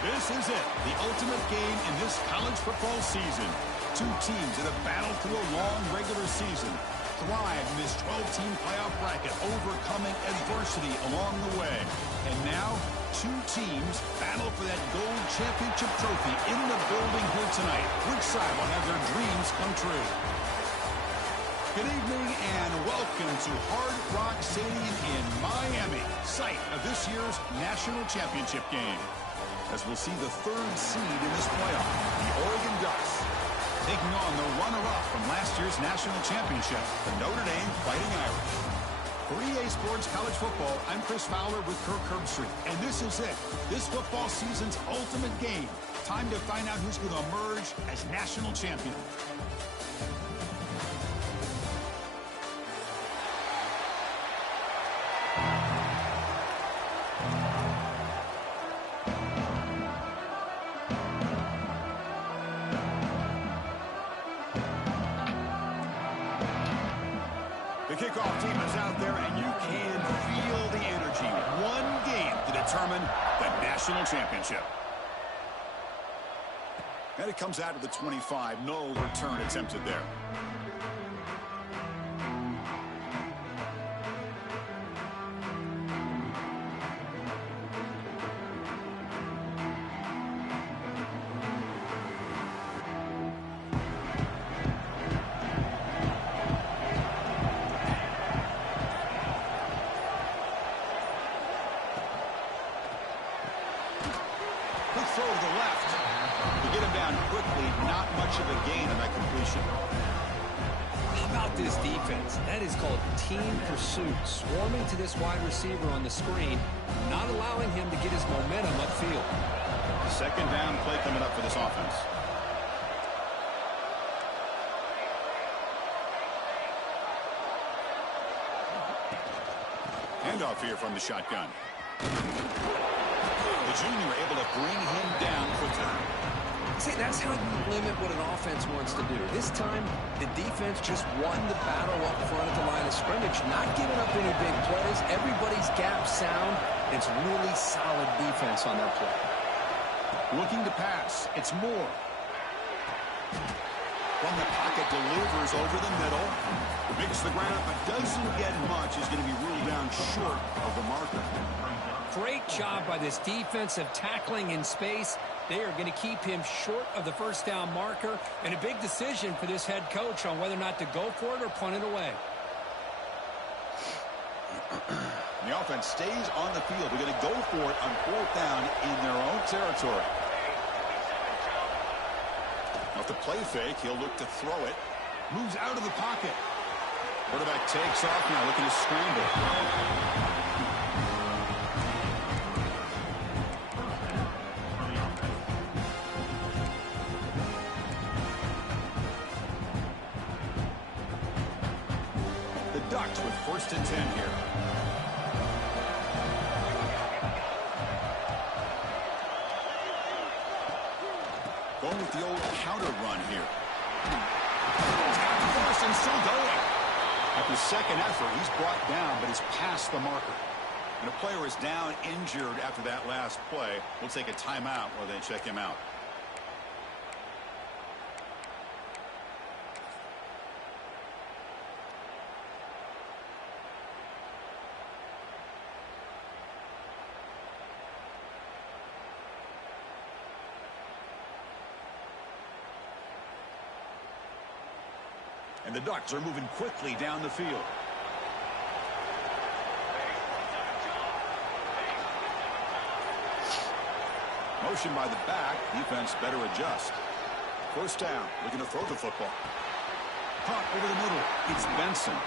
This is it, the ultimate game in this college football season. Two teams that have battled through a long regular season, thrived in this 12-team playoff bracket, overcoming adversity along the way. And now, two teams battle for that gold championship trophy in the building here tonight. Which side will have their dreams come true? Good evening and welcome to Hard Rock Stadium in Miami, site of this year's national championship game. As we'll see the third seed in this playoff, the Oregon Ducks, taking on the runner-up from last year's national championship, the Notre Dame Fighting Irish. For EA Sports College Football, I'm Chris Fowler with Kirk Herbstreit, and this is it, this football season's ultimate game. Time to find out who's going to emerge as national champion. Kickoff team is out there, and you can feel the energy. One game to determine the national championship. And it comes out of the 25. No return attempted there. Throw to the left. To get him down quickly, not much of a gain on that completion. How about this defense? That is called team pursuit. Swarming to this wide receiver on the screen, not allowing him to get his momentum upfield. Second down play coming up for this offense. Handoff here from the shotgun. The junior able to bring him down quickly. See, that's how you limit what an offense wants to do. This time, the defense just won the battle up front at the line of scrimmage, not giving up any big plays. Everybody's gap sound. It's really solid defense on that play. Looking to pass. It's Moore. From the pocket, delivers over the middle. Makes the ground, but doesn't get much. He's going to be ruled down short of the marker. Great job by this defensive tackling in space. They are going to keep him short of the first down marker, and a big decision for this head coach on whether or not to go for it or punt it away. The offense stays on the field. They're going to go for it on fourth down in their own territory. Off the play fake, he'll look to throw it. Moves out of the pocket. Quarterback takes off now, looking to scramble. Ducks with 1st and 10 here. Going with the old counter run here. He's got the first and still going. After second effort, he's brought down, but he's past the marker. And a player is down injured after that last play. We'll take a timeout while they check him out. And the Ducks are moving quickly down the field. Motion by the back. Defense better adjust. First down. Looking to throw the football. Punt over the middle. It's Benson.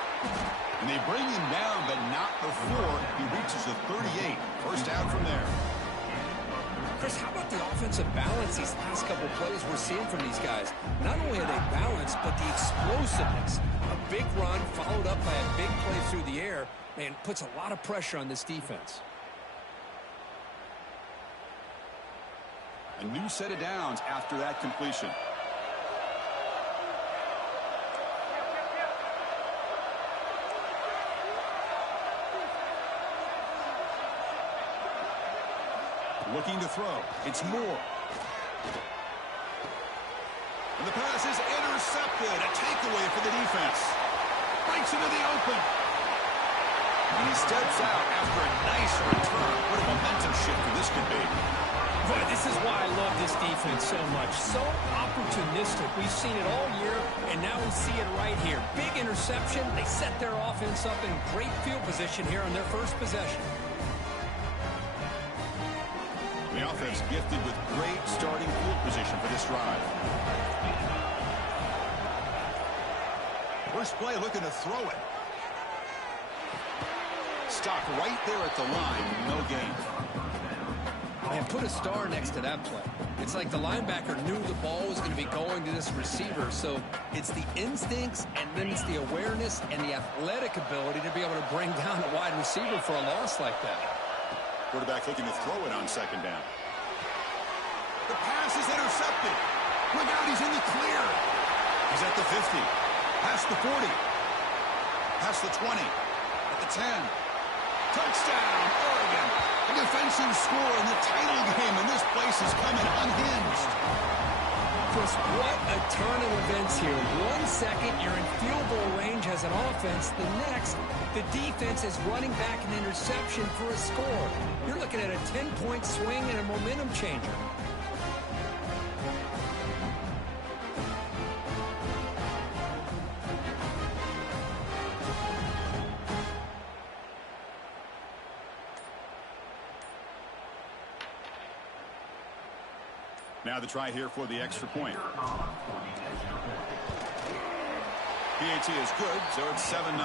And they bring him down, but not before he reaches the 38. First down from there. Chris, how about the offensive balance these last couple plays we're seeing from these guys? Not only are they balanced, but the explosiveness. A big run followed up by a big play through the air, and puts a lot of pressure on this defense. A new set of downs after that completion. Looking to throw. It's Moore. And the pass is intercepted. A takeaway for the defense. Breaks into the open. And he steps out after a nice return. What a momentum shifter this could be. Boy, this is why I love this defense so much. So opportunistic. We've seen it all year, and now we see it right here. Big interception. They set their offense up in great field position here on their first possession. The offense gifted with great starting field position for this drive. First play looking to throw it. Stopped right there at the line. No gain. And put a star next to that play. It's like the linebacker knew the ball was going to be going to this receiver. So it's the instincts, and then it's the awareness and the athletic ability to be able to bring down a wide receiver for a loss like that. Quarterback looking to throw it on second down. The pass is intercepted. Look out, he's in the clear. He's at the 50. Past the 40. Past the 20. At the 10. Touchdown, Oregon. A defensive score in the title game, and this place is coming unhinged. Chris, what a turn of events here. 1 second, you're in field goal range as an offense. The next, the defense is running back an interception for a score. You're looking at a 10-point swing and a momentum changer. Now the try here for the extra point. PAT is good, so it's 7-0.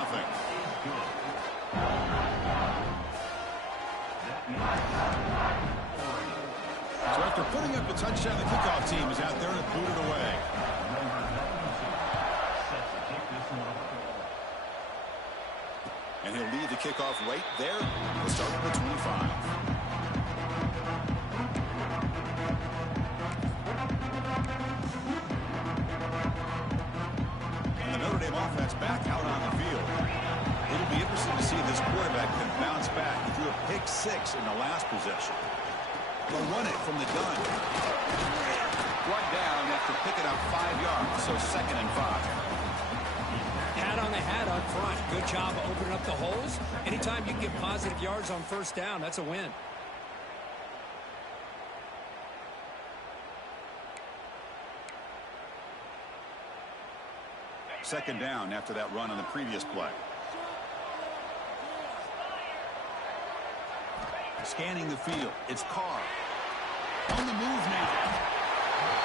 So after putting up a touchdown, the kickoff team is out there to boot it away. And he'll lead the kickoff right there. We'll start at the 25. Notre Dame offense back out on the field. It'll be interesting to see if this quarterback can bounce back. He threw a pick 6 in the last possession. They'll run it from the gun. Brought down after picking up 5 yards, so 2nd and 5. Hat on the hat up front. Good job of opening up the holes. Anytime you can get positive yards on first down, that's a win. Second down after that run on the previous play. Scanning the field. It's Carr. On the move now.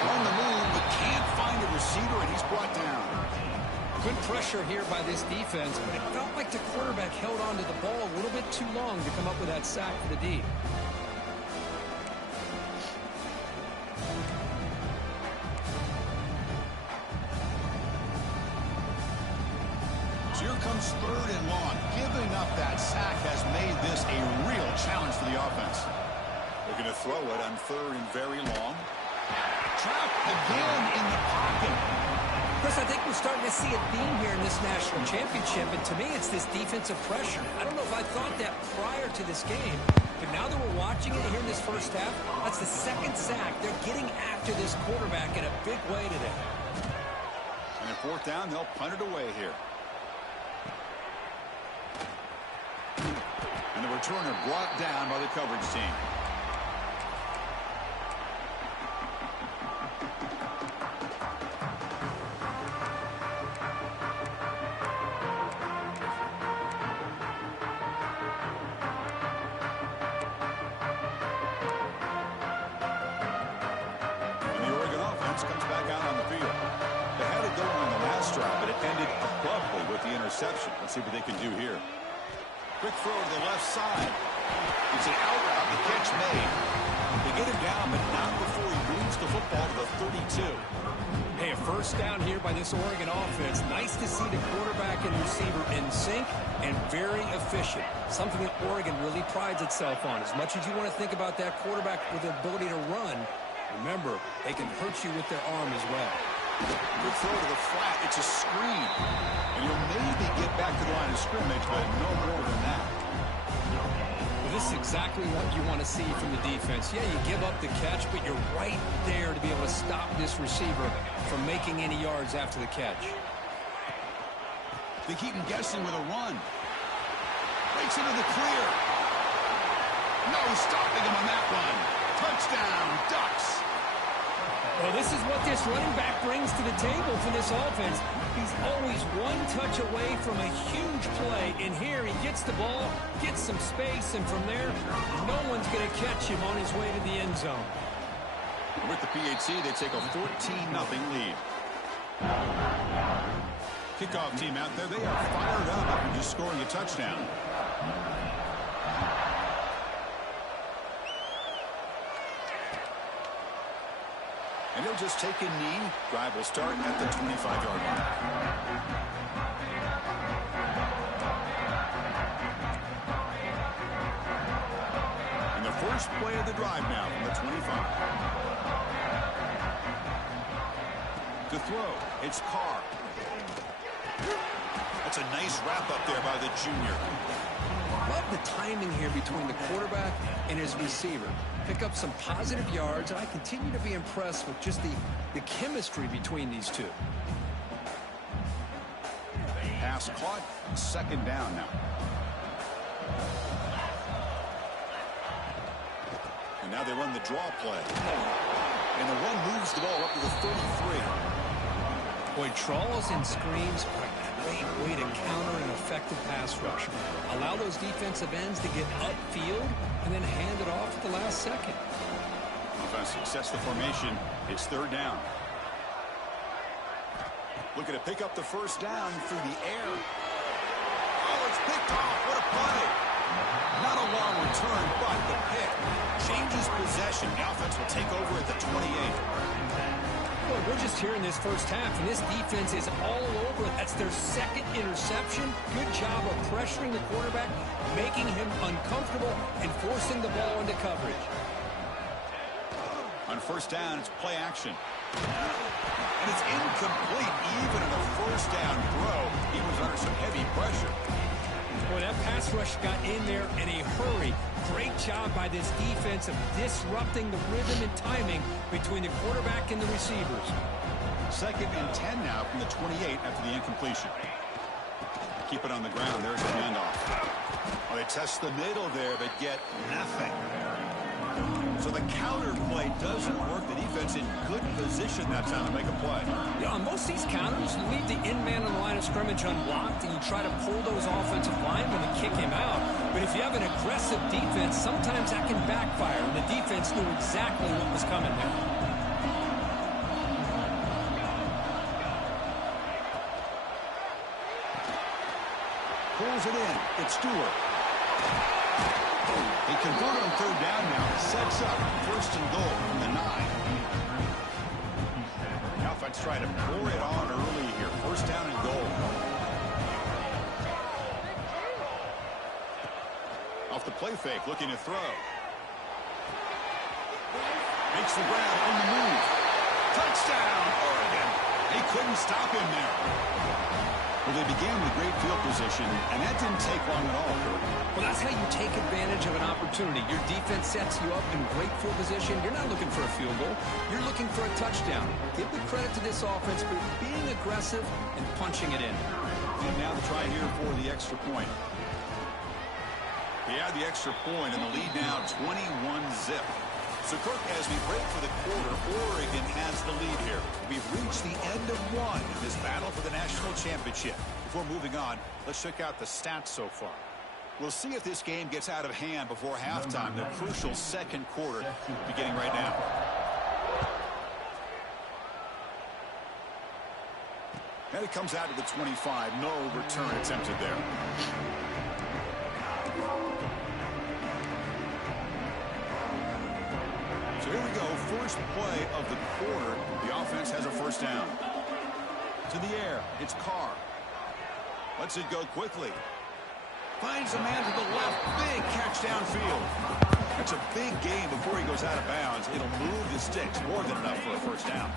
On the move, but can't find a receiver, and he's brought down. Good pressure here by this defense, but it felt like the quarterback held on to the ball a little bit too long to come up with that sack for the D. Here comes 3rd and long. Giving up that sack has made this a real challenge for the offense. They're going to throw it on 3rd and very long. Trapped again in the pocket. Chris, I think we're starting to see a theme here in this national championship, and to me it's this defensive pressure. I don't know if I thought that prior to this game, but now that we're watching it here in this first half, that's the 2nd sack. They're getting after this quarterback in a big way today. And at 4th down, they'll punt it away here. And the returner brought down by the coverage team. And the Oregon offense comes back out on the field. They had it going on the last drive, but it ended abruptly with the interception. Let's see what they can do here. Quick throw to the left side. It's an out route. The catch made. They get him down, but not before he moves the football to the 32. Hey, a first down here by this Oregon offense. Nice to see the quarterback and receiver in sync and very efficient. Something that Oregon really prides itself on. As much as you want to think about that quarterback with the ability to run, remember, they can hurt you with their arm as well. Good throw to the flat. It's a screen. And he'll maybe get back to the line of scrimmage, but no more than that. Well, This is exactly what you want to see from the defense. Yeah, you give up the catch, but you're right there to be able to stop this receiver from making any yards after the catch. They keep him guessing with a run. Breaks into the clear. No stopping him on that one. Touchdown, Ducks. Well, this is what this running back brings to the table for this offense. He's always one touch away from a huge play. And here he gets the ball, gets some space, and from there, no one's going to catch him on his way to the end zone. With the PAT, they take a 14-0 lead. Kickoff team out there, they are fired up after just scoring a touchdown. And he'll just take a knee. Drive will start at the 25-yard line. And the first play of the drive now from the 25. To throw, it's Carr. That's a nice wrap up there by the junior. Love the timing here between the quarterback and his receiver. Pick up some positive yards, and I continue to be impressed with just the chemistry between these two. Pass caught, second down now. And now they run the draw play. And the run moves the ball up to the 33. Boy, draws and screens are a great way to counter an effective pass rush. Allow those defensive ends to get upfield and then hand it off at the last second. Offense sets the formation. It's third down. Looking to pick up the first down through the air. Oh, it's picked off. What a play. Not a long return, but the pick changes possession. The offense will take over at the 28. Well, we're just here in this first half, and this defense is all over it. That's their second interception. Good job of pressuring the quarterback, making him uncomfortable, and forcing the ball into coverage. On first down, it's play action. And it's incomplete. Even in a first down throw, he was under some heavy pressure. Boy, that pass rush got in there in a hurry. Great job by this defense of disrupting the rhythm and timing between the quarterback and the receivers. Second and 10 now from the 28 after the incompletion. Keep it on the ground. There's the handoff. Oh, they test the middle there, but get nothing. So the counter play doesn't work. The defense in good position that time to make a play. Yeah, on most of these counters, you leave the in man on the line of scrimmage unblocked, and you try to pull those offensive linemen and kick him out. But if you have an aggressive defense, sometimes that can backfire, and the defense knew exactly what was coming there. Pulls it in. It's Stewart. They convert on third down now. Sets up first and goal from the 9. The offense trying to pour it on early here. First down and goal. Off the play fake, looking to throw. Makes the grab on the move. Touchdown, Oregon. They couldn't stop him there. Well, they began with great field position, and that didn't take long at all, Kurt. Well, that's how you take advantage of an opportunity. Your defense sets you up in great field position. You're not looking for a field goal. You're looking for a touchdown. Give the credit to this offense for being aggressive and punching it in. And now the try here for the extra point. They add the extra point, and the lead now 21-zip. So, Kirk, as we break for the quarter, Oregon has the lead here. We've reached the end of one in this battle for the national championship. Before moving on, let's check out the stats so far. We'll see if this game gets out of hand before halftime, the crucial second quarter beginning right now. And it comes out to the 25. No return attempted there. So here we go, first play of the quarter. The offense has a first down. To the air, it's Carr. Lets it go quickly. Finds a man to the left, big catch downfield. That's a big gain before he goes out of bounds. It'll move the sticks, more than enough for a first down.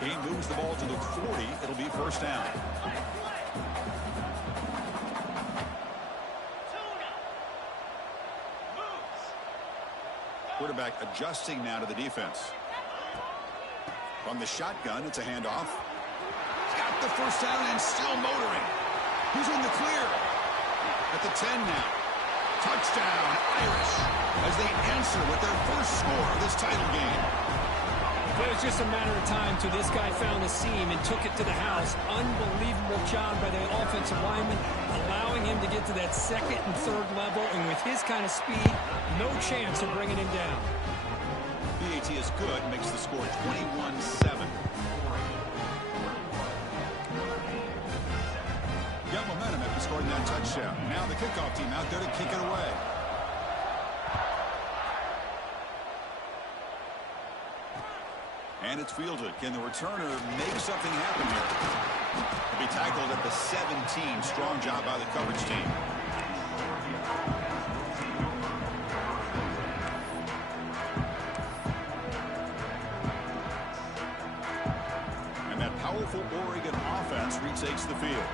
He moves the ball to the 40, it'll be first down. Quarterback adjusting now to the defense. From the shotgun, it's a handoff. He's got the first down and still motoring. He's in the clear. At the 10 now. Touchdown, Irish, as they answer with their first score of this title game. It was just a matter of time till this guy found the seam and took it to the house. Unbelievable job by the offensive lineman, allowing him to get to that second and third level. And with his kind of speed, no chance of bringing him down. BAT is good, makes the score 21-7. Got momentum after scoring that touchdown. Now the kickoff team out there to kick it away. And it's fielded. Can the returner make something happen here? He'll be tackled at the 17. Strong job by the coverage team. And that powerful Oregon offense retakes the field.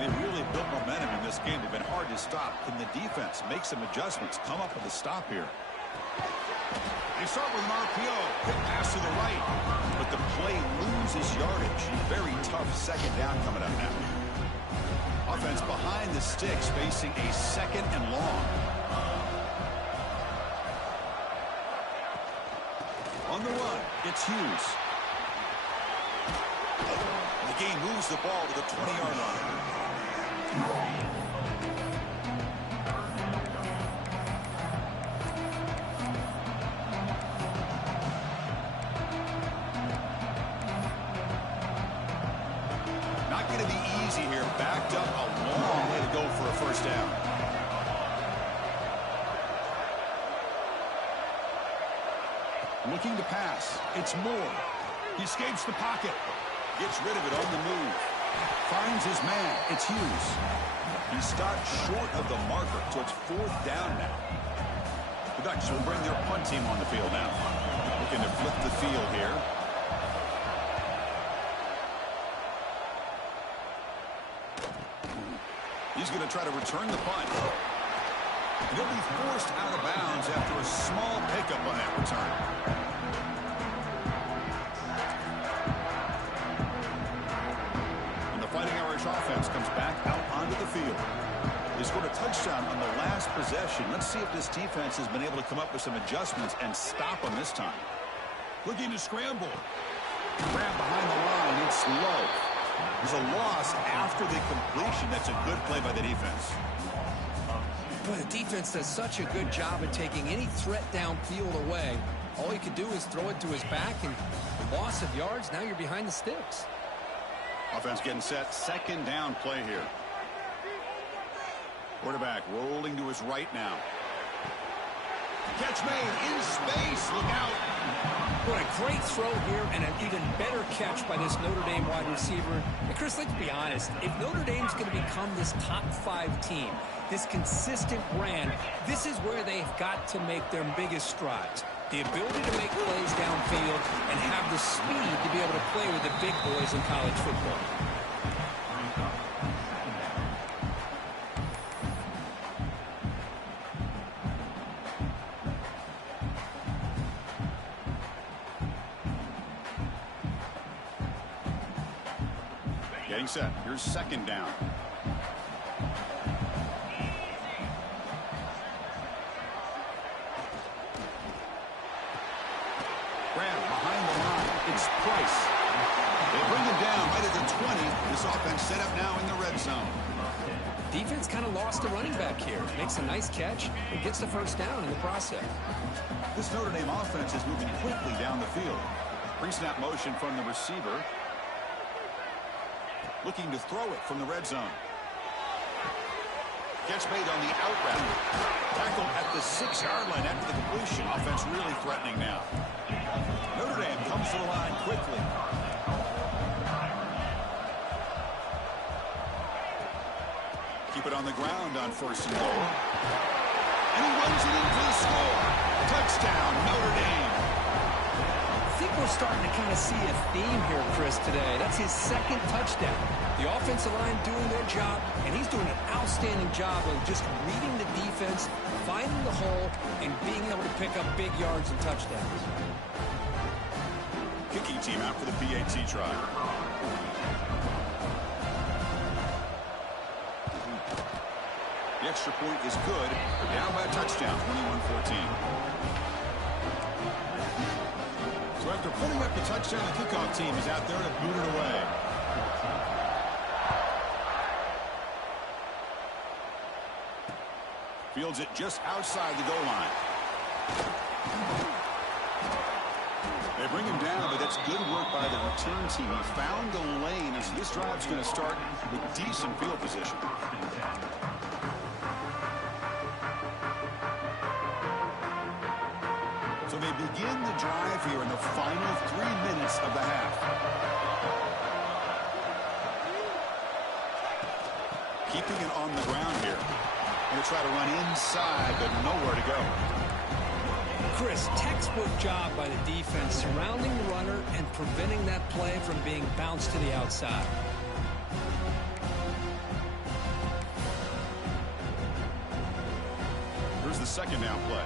They really built momentum in this game. They've been hard to stop. Can the defense make some adjustments, come up with a stop here? They start with an RPO. Quick pass to the right. But the play loses yardage. Very tough second down coming up now. Offense behind the sticks facing a second and long. On the run, it's Hughes. The game moves the ball to the 20-yard line. Not going to be easy here. Backed up a long way to go for a first down. Looking to pass. It's Moore. He escapes the pocket. Gets rid of it on the move. Finds his man. It's Hughes. He stopped short of the marker, so it's fourth down now. The Ducks will bring their punt team on the field now. Looking to flip the field here. He's going to try to return the punt. And he'll be forced out of bounds after a small pickup on that return. Fighting Irish offense comes back out onto the field. They scored a touchdown on the last possession. Let's see if this defense has been able to come up with some adjustments and stop them this time. Looking to scramble. Grab behind the line. It's low. There's a loss after the completion. That's a good play by the defense. Boy, the defense does such a good job at taking any threat downfield away. All he could do is throw it to his back, and loss of yards, now you're behind the sticks. Offense getting set. Second down play here. Quarterback rolling to his right now. Catch made in space. Look out. What a great throw here and an even better catch by this Notre Dame wide receiver. And Chris, let's be honest. If Notre Dame's going to become this top 5 team, this consistent brand, this is where they've got to make their biggest strides. The ability to make plays downfield and have the speed to be able to play with the big boys in college football. Getting set. Here's second down. It's Price. They bring him down right at the 20. This offense set up now in the red zone. Defense kind of lost a running back here. Makes a nice catch and gets the first down in the process. This Notre Dame offense is moving quickly down the field. Pre-snap motion from the receiver. Looking to throw it from the red zone. Catch made on the out route. Tackled at the 6-yard line after the completion. Offense really threatening now. Notre Dame comes to the line quickly. Keep it on the ground on first and goal. And he runs it in for the score. Touchdown, Notre Dame. I think we're starting to kind of see a theme here, Chris, today. That's his second touchdown. The offensive line doing their job, and he's doing an outstanding job of just reading the defense, finding the hole, and being able to pick up big yards and touchdowns. Kicking team out for the PAT try. The extra point is good. They're down by a touchdown, 21-14. So after putting up the touchdown, the kickoff team is out there to boot it away. Fields it just outside the goal line. They bring him down, but that's good work by the return team. He found the lane as this drive's going to start with decent field position. So they begin the drive here in the final 3 minutes of the half. Keeping it on the ground here. Going to try to run inside, but nowhere to go. Chris, textbook job by the defense surrounding the runner and preventing that play from being bounced to the outside. Here's the second down play.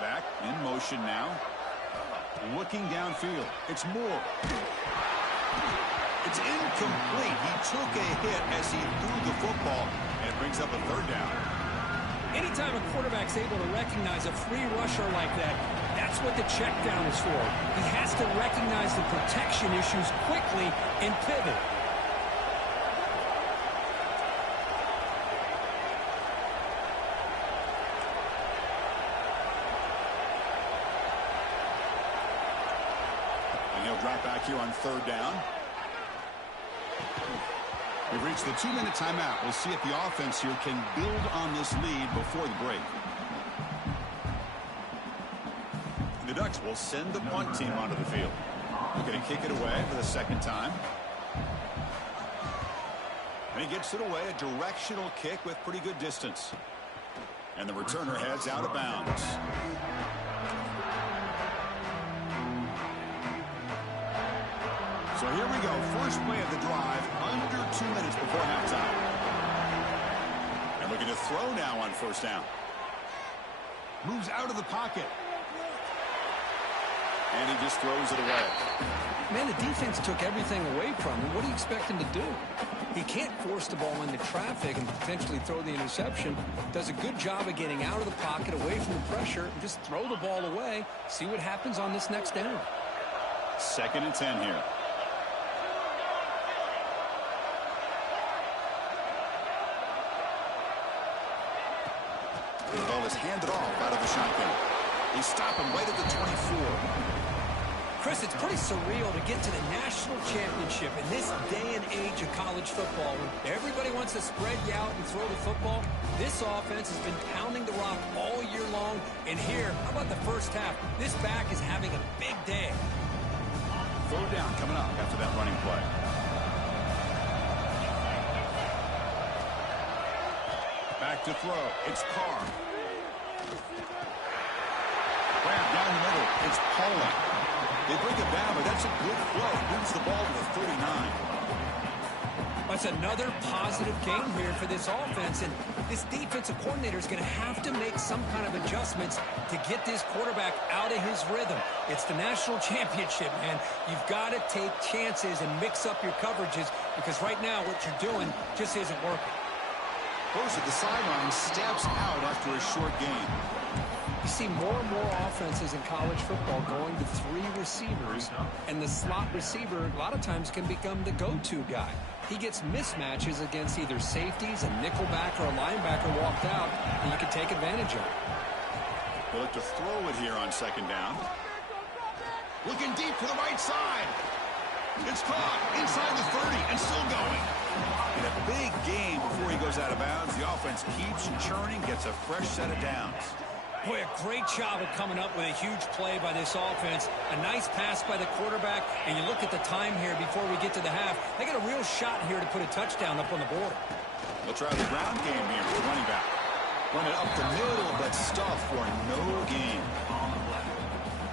Back in motion now. Looking downfield. It's Moore. It's incomplete. He took a hit as he threw the football and brings up a third down. Anytime a quarterback's able to recognize a free rusher like that, that's what the check down is for. He has to recognize the protection issues quickly and pivot. And he'll drop back here on third down. We've reached the 2-minute timeout. We'll see if the offense here can build on this lead before the break. The Ducks will send the punt team onto the field. Looking to kick it away for the second time. And he gets it away, a directional kick with pretty good distance. And the returner heads out of bounds. So here we go. First play of the drive, under 2 minutes before halftime. And looking to throw now on first down. Moves out of the pocket. And he just throws it away. Man, the defense took everything away from him. What do you expect him to do? He can't force the ball into traffic and potentially throw the interception. Does a good job of getting out of the pocket, away from the pressure, and just throw the ball away. See what happens on this next down. 2nd and 10 here. The ball is handed off out of the shotgun. They stop him right at the 24. Chris, it's pretty surreal to get to the national championship in this day and age of college football. When everybody wants to spread you out and throw the football, this offense has been pounding the rock all year long. And here, how about the first half? This back is having a big day. Third down coming up after that running play. Back to throw. It's Carr. Grab down the middle. It's Pollard. They bring it down, but that's a good throw. Moves the ball to the 39. That's another positive game here for this offense, and this defensive coordinator is going to have to make some kind of adjustments to get this quarterback out of his rhythm. It's the national championship, man. You've got to take chances and mix up your coverages because right now what you're doing just isn't working. Goes to the sideline, steps out after a short gain. You see more and more offenses in college football going to 3 receivers, and the slot receiver a lot of times can become the go-to guy. He gets mismatches against either safeties, a nickelback, or a linebacker walked out, and you can take advantage of it. They'll look to throw it here on second down. Looking deep to the right side. It's caught inside the 30 and still going. In a big game before he goes out of bounds, the offense keeps churning, gets a fresh set of downs. Boy, a great job of coming up with a huge play by this offense. A nice pass by the quarterback, and you look at the time here before we get to the half. They got a real shot here to put a touchdown up on the board. They'll try the ground game here with the running back. Run it up the middle, but stuffed for no gain.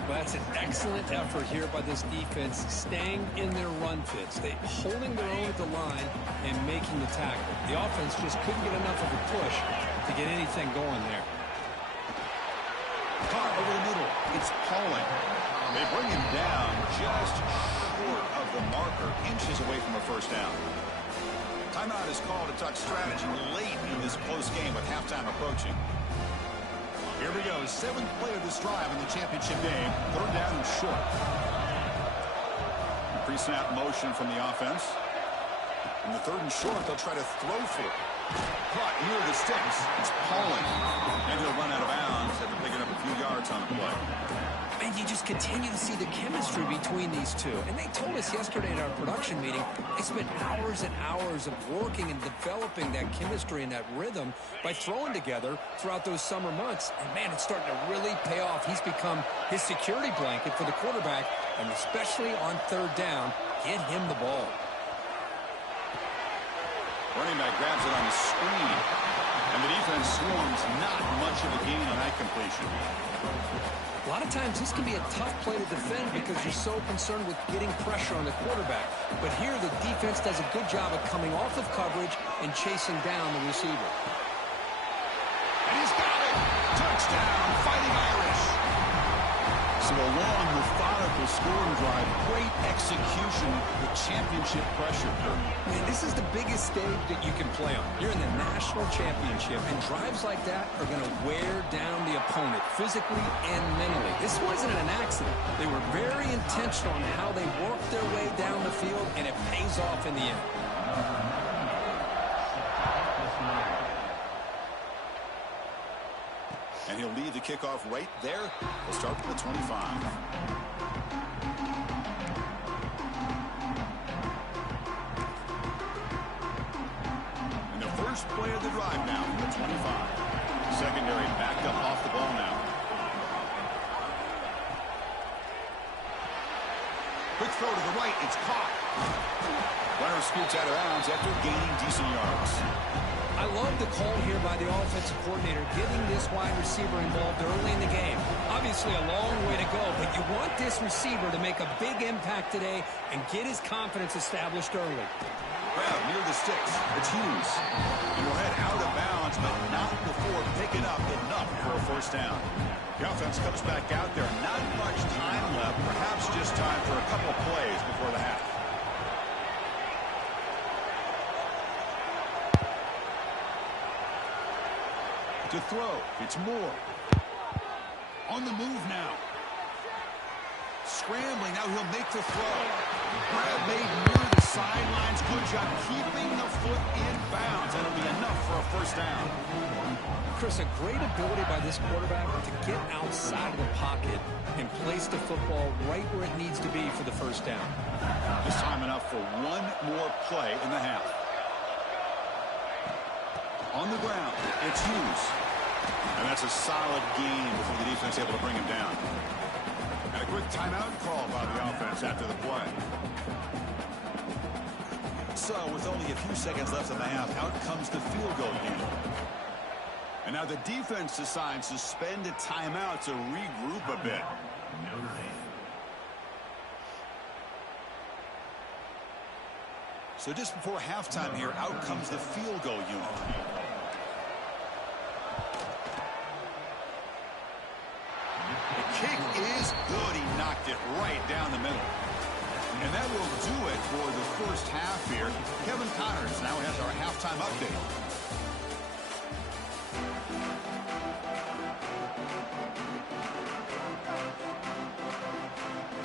Well, that's an excellent effort here by this defense, staying in their run fits. They holding their own at the line and making the tackle. The offense just couldn't get enough of a push to get anything going there. Caught over the middle. It's Pauling. They bring him down just short of the marker, inches away from a first down. Timeout is called to talk strategy late in this close game with halftime approaching. Here we go. 7th play of this drive in the championship game. 3rd down and short. Pre-snap motion from the offense. In the 3rd and short, they'll try to throw for it. Caught near the sticks. It's Pauling. And he'll run out of bounds after picking up a few yards on the play. And you just continue to see the chemistry between these two. And they told us yesterday in our production meeting, they spent hours and hours of working and developing that chemistry and that rhythm by throwing together throughout those summer months. And, man, it's starting to really pay off. He's become his security blanket for the quarterback, and especially on 3rd down, get him the ball. Running back grabs it on the screen. And the defense swarms, not much of a gain on that completion. A lot of times this can be a tough play to defend because you're so concerned with getting pressure on the quarterback. But here the defense does a good job of coming off of coverage and chasing down the receiver. And he's got it! Touchdown, Fighting Irish! So a long, methodical scoring drive, great execution with championship pressure. Man, this is the biggest stage that you can play on. You're in the national championship, and drives like that are going to wear down the opponent physically and mentally. This wasn't an accident. They were very intentional on how they worked their way down the field, and it pays off in the end. And he'll lead the kickoff right there. We'll start from the 25. And the first play of the drive now from the 25. Secondary backed up off the ball now. Quick throw to the right. It's caught. Runner scoots out of bounds after gaining decent yards. I love the call here by the offensive coordinator, getting this wide receiver involved early in the game. Obviously a long way to go, but you want this receiver to make a big impact today and get his confidence established early. Grab near the sticks. It's Hughes. And he'll head out of bounds, but not before picking up enough for a first down. The offense comes back out there. Not much time left. Perhaps just time for a couple plays before the half. To throw, it's Moore. On the move now. Scrambling, now he'll make the throw. Grab made near the sidelines. Good job keeping the foot in bounds. That'll be enough for a first down. Chris, a great ability by this quarterback to get outside of the pocket and place the football right where it needs to be for the first down. Just time enough for one more play in the half. On the ground, it's Hughes. And that's a solid gain before the defense able to bring him down. And a quick timeout call by the offense after the play. So with only a few seconds left in the half, out comes the field goal unit. And now the defense decides to spend a timeout to regroup a bit. So just before halftime here, out comes the field goal unit. The kick is good. He knocked it right down the middle. And that will do it for the first half here. Kevin Connors now has our halftime update.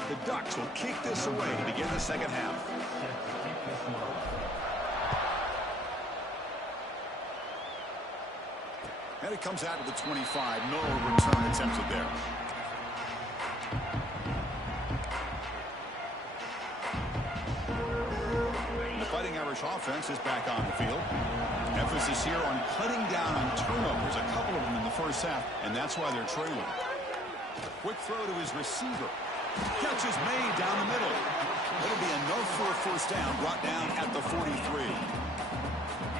The Ducks will kick this away to begin the second half. And it comes out to the 25. No return attempted there. The Fighting Irish offense is back on the field. Emphasis here on cutting down on turnovers, a couple of them in the first half, and that's why they're trailing. Quick throw to his receiver. Catch is made down the middle. It'll be enough for a first down, brought down at the 43.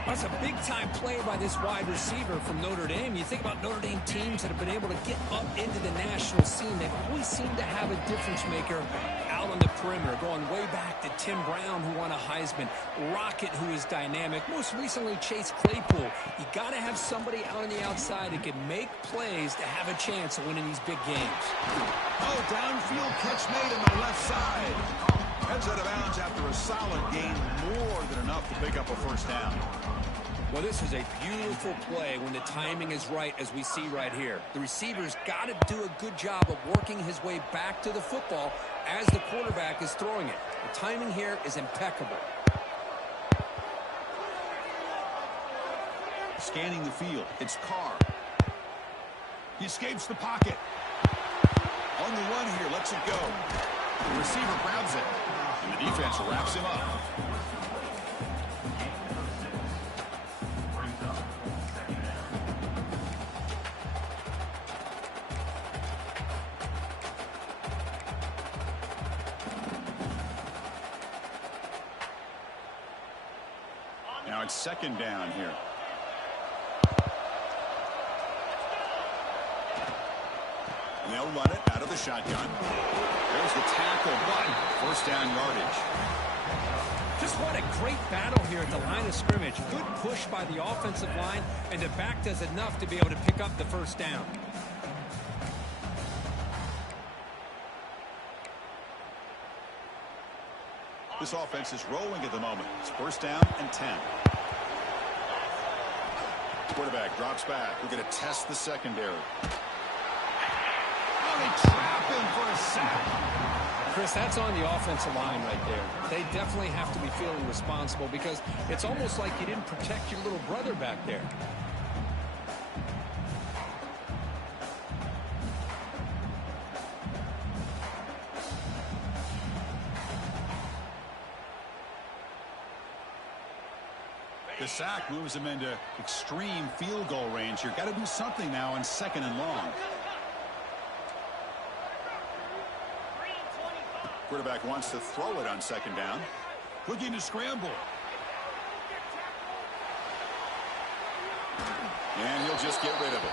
That's a big-time play by this wide receiver from Notre Dame. You think about Notre Dame teams that have been able to get up into the national scene. They've always seemed to have a difference maker out on the perimeter, going way back to Tim Brown, who won a Heisman, Rocket, who is dynamic, most recently Chase Claypool. You got to have somebody out on the outside who can make plays to have a chance of winning these big games. Oh, downfield catch made on the left side. Heads out of bounds after a solid gain, more than enough to pick up a first down. Well, this is a beautiful play when the timing is right, as we see right here. The receiver's got to do a good job of working his way back to the football as the quarterback is throwing it. The timing here is impeccable. Scanning the field, it's Carr. He escapes the pocket. On the run here, lets it go. The receiver grabs it, and the defense wraps him up. Now it's second down here. They'll run it out of the shotgun. There's the tackle, but first down yardage. Just what a great battle here at the line of scrimmage. Good push by the offensive line, and the back does enough to be able to pick up the first down. This offense is rolling at the moment. It's first down and 10. Quarterback drops back. We're going to test the secondary. Oh, they trap him for a sack. Chris, that's on the offensive line right there. They definitely have to be feeling responsible because it's almost like you didn't protect your little brother back there. The sack moves him into extreme field goal range here. Got to do something now on second and long. Quarterback wants to throw it on second down. Looking to scramble. And he'll just get rid of it.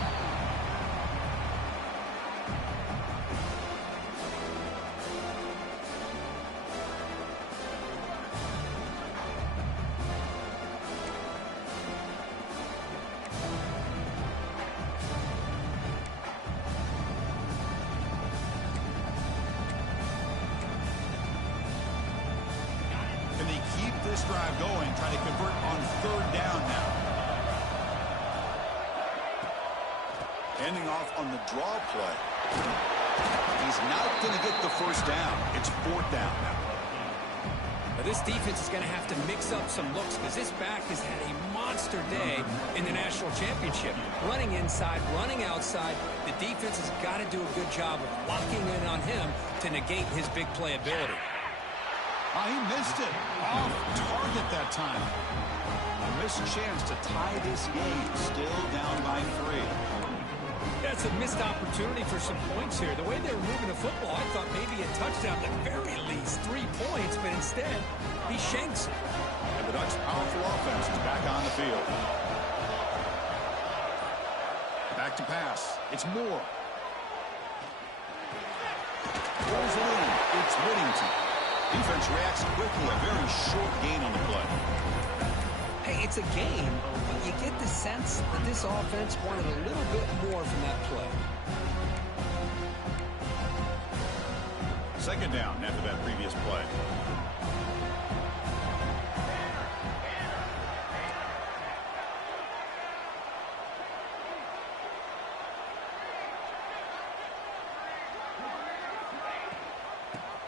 Can they keep this drive going, trying to convert on third down now? Ending off on the draw play. He's not going to get the first down. It's fourth down now. Now this defense is going to have to mix up some looks because this back has had a monster day in the national championship. Running inside, running outside. The defense has got to do a good job of locking in on him to negate his big play ability. Oh, he missed it. Off target that time. A missed chance to tie this game. Still down by 3. That's a missed opportunity for some points here. The way they were moving the football, I thought maybe a touchdown at the very least, 3 points, but instead, he shanks it. And the Ducks' powerful offense is back on the field. Back to pass. It's Moore. Throws it in. It's Whittington. Defense reacts quickly. A very short gain on the play. Hey, it's a game, but you get the sense that this offense wanted a little bit more from that play. Second down after that previous play.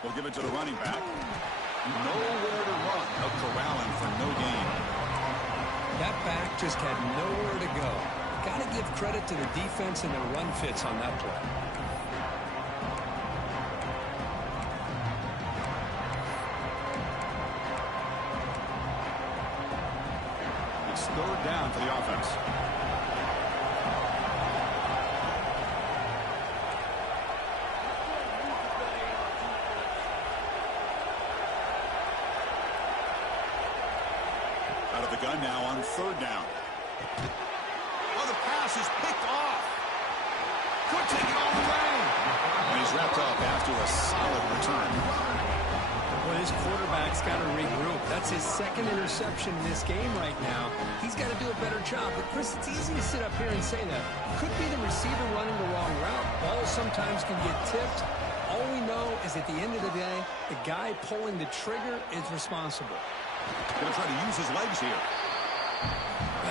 We'll give it to the running back. Nowhere to run. A corralling for no gain. That back just had nowhere to go. Got to give credit to the defense and their run fits on that play. It's third down for the offense. gun now on third down. Oh, the pass is picked off. Could take it all the way. And he's wrapped up after a solid return. Well, his quarterback's got to regroup. That's his second interception in this game right now. He's got to do a better job. But, Chris, it's easy to sit up here and say that. Could be the receiver running the wrong route. Balls sometimes can get tipped. All we know is at the end of the day, the guy pulling the trigger is responsible. Going to try to use his legs here.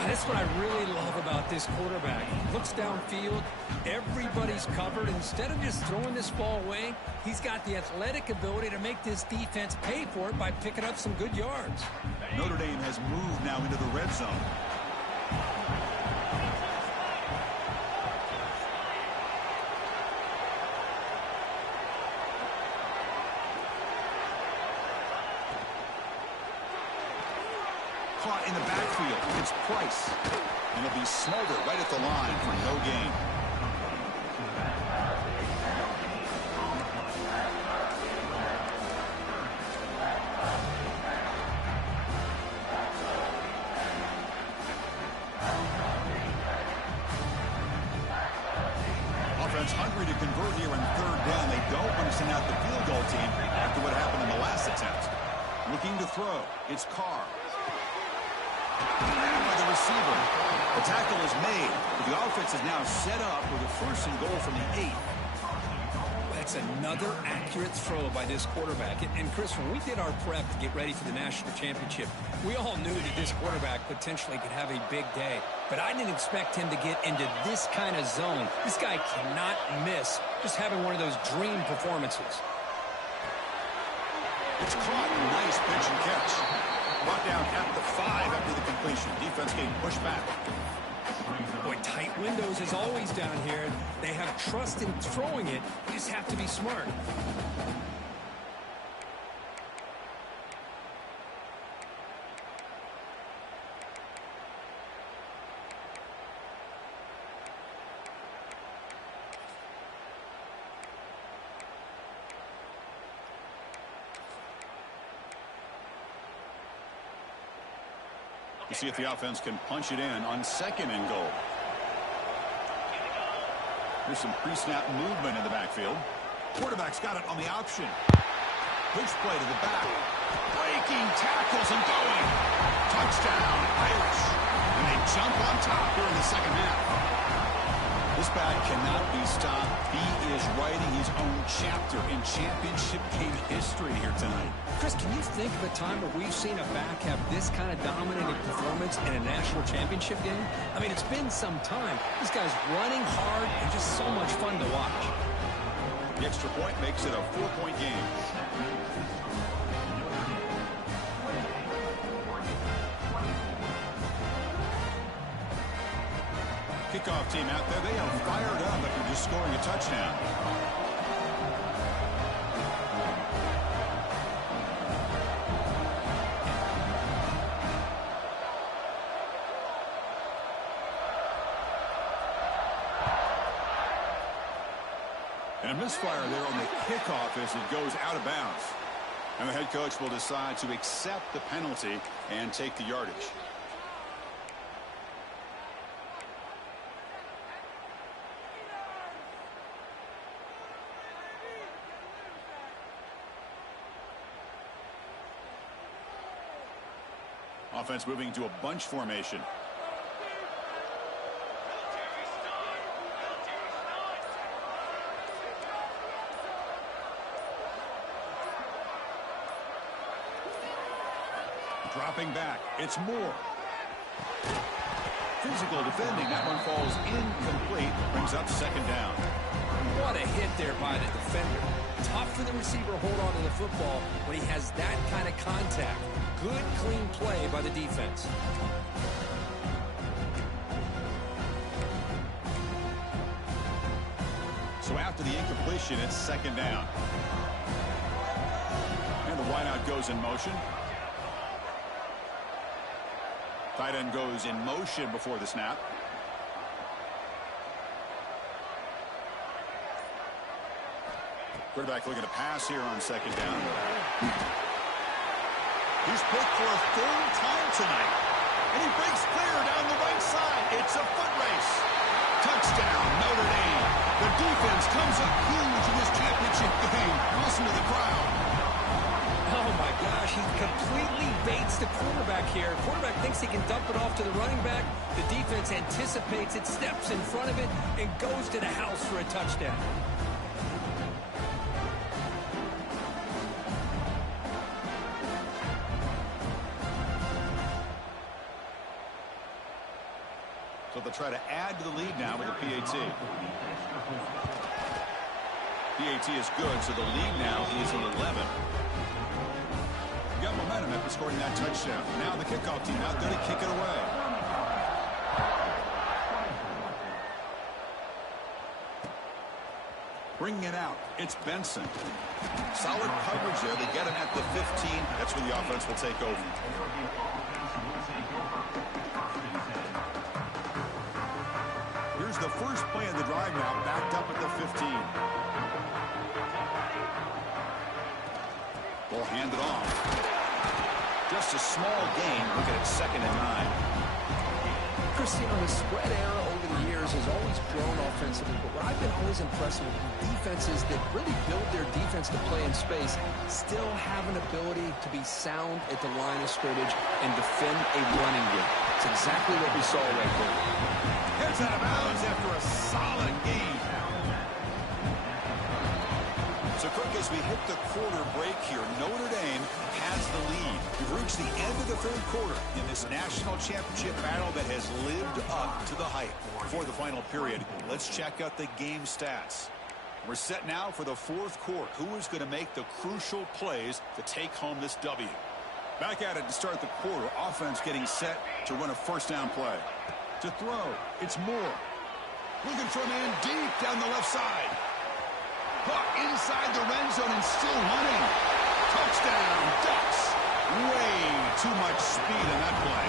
That's what I really love about this quarterback. He looks downfield. Everybody's covered. Instead of just throwing this ball away, he's got the athletic ability to make this defense pay for it by picking up some good yards. Notre Dame has moved now into the red zone. Caught in the backfield. It's Price. And it'll be Smolder right at the line for no gain. Offense hungry to convert here on third down. They don't want to send out the field goal team after what happened in the last attempt. Looking to throw. It's Carr. By the receiver. The tackle is made. But the offense is now set up with a first and goal from the 8. That's another accurate throw by this quarterback. And Chris, when we did our prep to get ready for the national championship, we all knew that this quarterback potentially could have a big day. But I didn't expect him to get into this kind of zone. This guy cannot miss just having one of those dream performances. It's caught. Nice pitch and catch. Brought down at the 5 after the completion. Defense getting pushed back. Boy, tight windows is always down here. They have trust in throwing it. You just have to be smart. We'll see if the offense can punch it in on second and goal. There's some pre-snap movement in the backfield. Quarterback's got it on the option. Pitch play to the back. Breaking tackles and going. Touchdown, Irish. And they jump on top here in the second half. This back cannot be stopped. He is writing his own chapter in championship game history here tonight. Chris, can you think of a time where we've seen a back have this kind of dominating performance in a national championship game? I mean, it's been some time. This guy's running hard and just so much fun to watch. The extra point makes it a 4-point game. Kickoff team out there. They are fired up after just scoring a touchdown. And a misfire there on the kickoff as it goes out of bounds. And the head coach will decide to accept the penalty and take the yardage. Offense moving to a bunch formation. Dropping back. It's Moore. Physical defending. That one falls incomplete. Brings up second down. What a hit there by the defender. Tough for the receiver to hold on to the football when he has that kind of contact. Good, clean play by the defense. So after the incompletion, it's second down. And the wideout goes in motion. Tight end goes in motion before the snap. Quarterback looking to pass here on second down. He's picked for a third time tonight. And he breaks clear down the right side. It's a foot race. Touchdown, Notre Dame. The defense comes up huge in this championship game. Listen to the crowd. Oh, my gosh, he completely baits the quarterback here. Quarterback thinks he can dump it off to the running back. The defense anticipates it, steps in front of it, and goes to the house for a touchdown. So they'll try to add to the lead now with a PAT. PAT is good, so the lead now is 11. Got momentum after scoring that touchdown. Now the kickoff team out there to kick it away. Bringing it out, it's Benson. Solid coverage there. They get him at the 15. That's where the offense will take over. Here's the first play of the drive now, backed up at the 15. We'll hand it off. Just a small gain. Look at it, 2nd and 9. Cristiano, the spread era over the years has always grown offensively, but what I've been always impressed with defenses that really build their defense to play in space still have an ability to be sound at the line of scrimmage and defend a running game. It's exactly what we saw right there. Heads out of bounds after a solid game. So quick as we hit the quarter break here, Notre Dame has the lead. We've reached the end of the 3rd quarter in this national championship battle that has lived up to the hype. Before the final period, let's check out the game stats. We're set now for the 4th quarter. Who is going to make the crucial plays to take home this W? Back at it to start the quarter. Offense getting set to run a 1st down play. To throw, it's Moore. Looking for a man deep down the left side. Puck inside the red zone and still running. Touchdown, Ducks. Way too much speed in that play.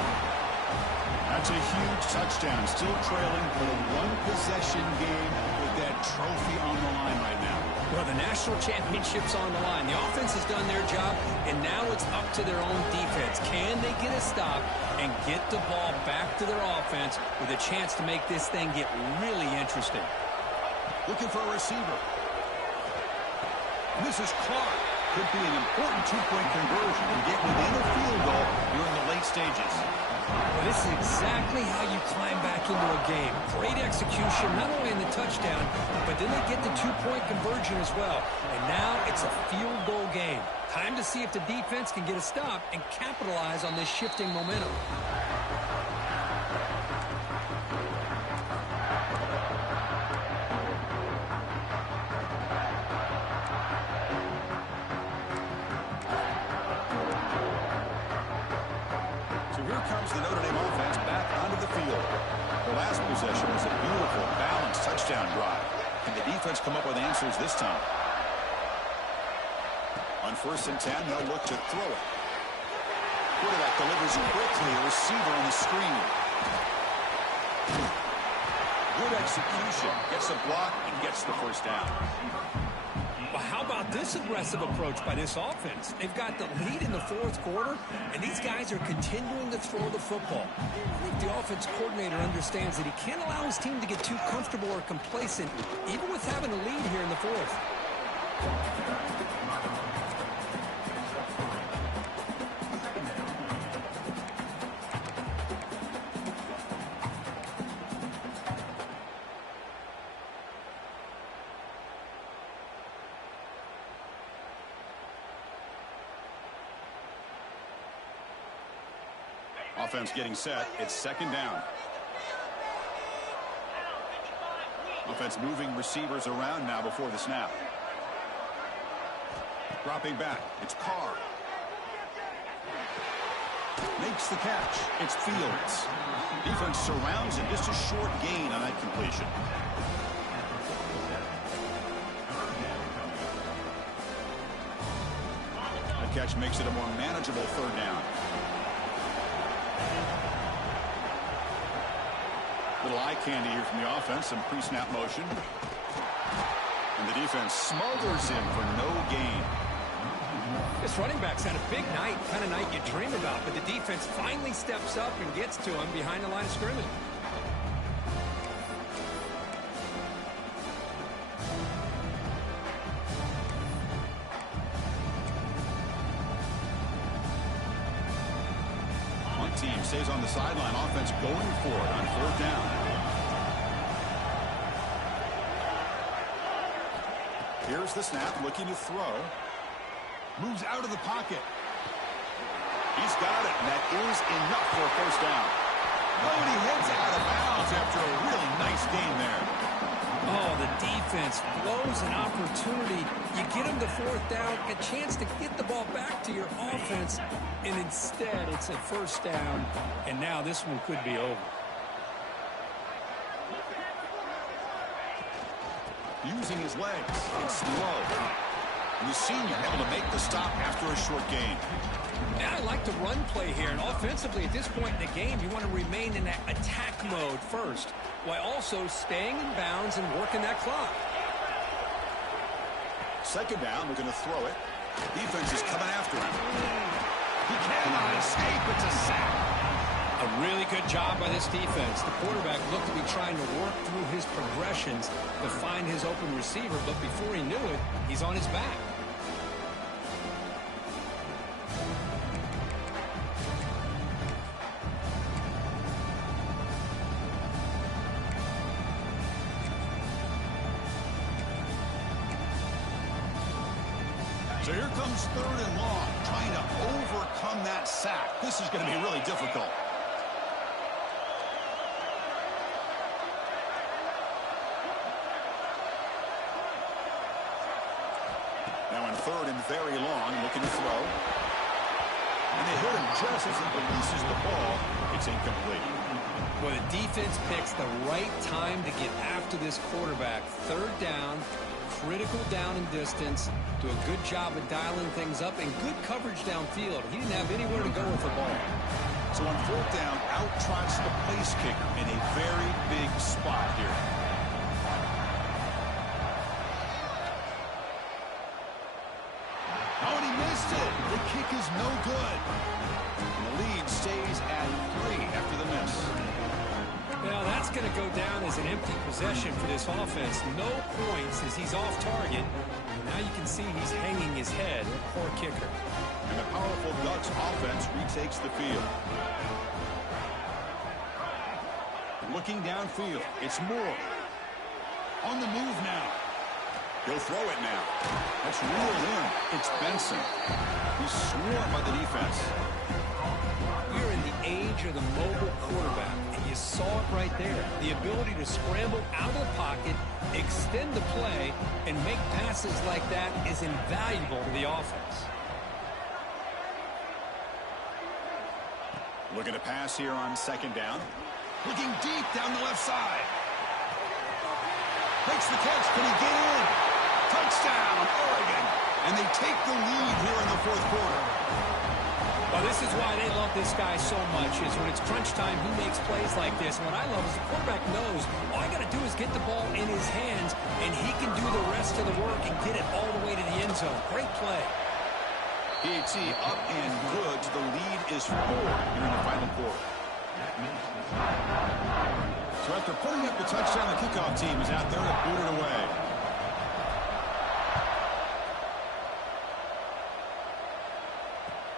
That's a huge touchdown. Still trailing for a 1-possession game with that trophy on the line right now. Well, the national championship's on the line. The offense has done their job, and now it's up to their own defense. Can they get a stop and get the ball back to their offense with a chance to make this thing get really interesting? Looking for a receiver. And this is Clark. Could be an important 2-point conversion and get within a field goal during the late stages. Well, this is exactly how you climb back into a game. Great execution, not only in the touchdown, but then they get the 2-point conversion as well. And now it's a field goal game. Time to see if the defense can get a stop and capitalize on this shifting momentum. The Notre Dame offense back onto the field. The last possession was a beautiful, balanced touchdown drive. And the defense come up with answers this time. On 1st and 10, they'll look to throw it. Quarterback delivers quickly. A receiver on the screen. Good execution. Gets a block and gets the 1st down. Well, how about this aggressive approach by this offense? They've got the lead in the 4th quarter, and these guys are continuing to throw the football. I think the offense coordinator understands that he can't allow his team to get too comfortable or complacent, even with having a lead here in the 4th. Offense getting set. It's 2nd down. Offense moving receivers around now before the snap. Dropping back. It's Carr. Makes the catch. It's Fields. Defense surrounds him. Just a short gain on that completion. That catch makes it a more manageable 3rd down. Little eye candy here from the offense. Some pre-snap motion. And the defense smothers him for no gain. This running back's had a big night, kind of night you dream about, but the defense finally steps up and gets to him behind the line of scrimmage. One team stays on the sideline, offense going for it on 4th down. Here's the snap, looking to throw. Moves out of the pocket. He's got it, and that is enough for a 1st down. Oh, and he heads out of bounds after a really nice gain there. Oh, the defense blows an opportunity. You get him to 4th down, a chance to get the ball back to your offense, and instead it's a 1st down, and now this one could be over. Using his legs. It's slow. And the senior able to make the stop after a short gain. Yeah, I like the run play here, and offensively at this point in the game, you want to remain in that attack mode first, while also staying in bounds and working that clock. 2nd down, we're going to throw it. Defense is coming after him. He cannot escape. It's a sack. A really good job by this defense. The quarterback looked to be trying to work through his progressions to find his open receiver, but before he knew it, he's on his back. So here comes 3rd and long, trying to overcome that sack. This is going to be really difficult. Now in 3rd and very long, looking to throw. And they hit him just as he releases the ball. It's incomplete. Well, the defense picks the right time to get after this quarterback. 3rd down, critical down and distance. Do a good job of dialing things up and good coverage downfield. He didn't have anywhere to go with the ball. So on 4th down, out trots the place kicker in a very big spot here. Oh, and he missed it. The kick is no good. And the lead stays at 3 after the miss. Well, that's going to go down as an empty possession for this offense. No points as he's off target. Now you can see he's hanging his head. Poor kicker. And the powerful Ducks offense retakes the field. Looking downfield, it's Moore. On the move now. He'll throw it now. That's reeled in. It's Benson. He's swarmed by the defense. We're in the age of the mobile quarterback, and you saw it right there. The ability to scramble out of the pocket, extend the play, and make passes like that is invaluable to the offense. Looking to pass here on 2nd down. Looking deep down the left side. Makes the catch. Can he get in? Touchdown, Oregon. And they take the lead here in the 4th quarter. Well, this is why they love this guy so much, is when it's crunch time, he makes plays like this. And what I love is the quarterback knows all I got to do is get the ball in his hands, and he can do the rest of the work and get it all the way to the end zone. Great play. PAT up and good. The lead is 4 here in the final quarter. So after putting up the touchdown, the kickoff team is out there to boot it away.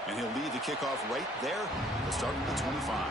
And he'll lead the kickoff right there. They'll start with the 25.